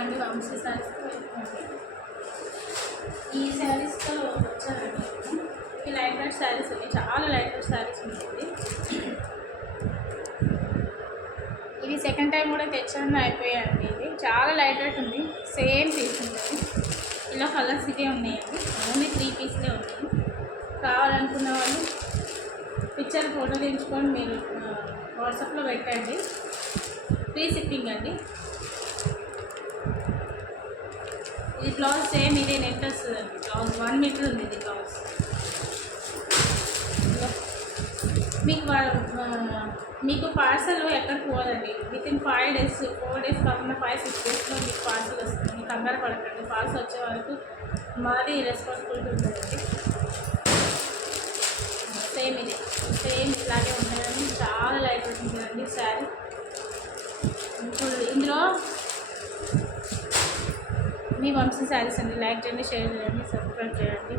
అండి వంశీ శారీస్తో వెళ్తుంది. ఈ శారీస్తో వచ్చారండి. ఈ లైట్ వెయిట్ శారీస్ ఉన్నాయి, చాలా లైట్ వెయిట్ శారీస్ ఉంటుంది. ఇది సెకండ్ టైం కూడా తెచ్చాను, అయిపోయాయండి. ఇది చాలా లైట్ వెయిట్ ఉంది, సేమ్ పీస్ ఉంటుంది. ఇలా కలర్స్ ఇవే ఉన్నాయండి, ఓన్లీ 3 పీస్లే ఉన్నాయి. కావాలనుకున్న వాళ్ళు పిక్చర్ ఫోటో తీయించుకొని మీరు వాట్సాప్లో పెట్టండి, ఫ్రీ షిప్పింగ్ అండి. ఇది బ్లౌజ్ సేమ్ ఇదే నెట్ వస్తుందండి. బ్లౌజ్ 1 మీటర్ ఉంది. ఇది బ్లౌజ్ మీకు పార్సల్ ఎక్కడికి పోదండి. వితిన్ 5 డేస్ 4 డేస్ కాకుండా 5-6 డేస్లో మీకు పార్సల్ వస్తుంది. మీకు కంగారు పడకండి, పార్సల్ వచ్చే వరకు మాది రెస్పాన్సిబిలిటీ ఉంటుందండి. సేమ్ ఇది సేమ్ ఇలాగే ఉంటుందండి, చాలా లైట్ వెయిట్ ఉంటుందండి శారీ. ఇప్పుడు ఇందులో మీ వంశీ శారీస్ అండి. లైక్ చేయండి, షేర్ చేయండి, సబ్స్క్రైబ్ చేయండి.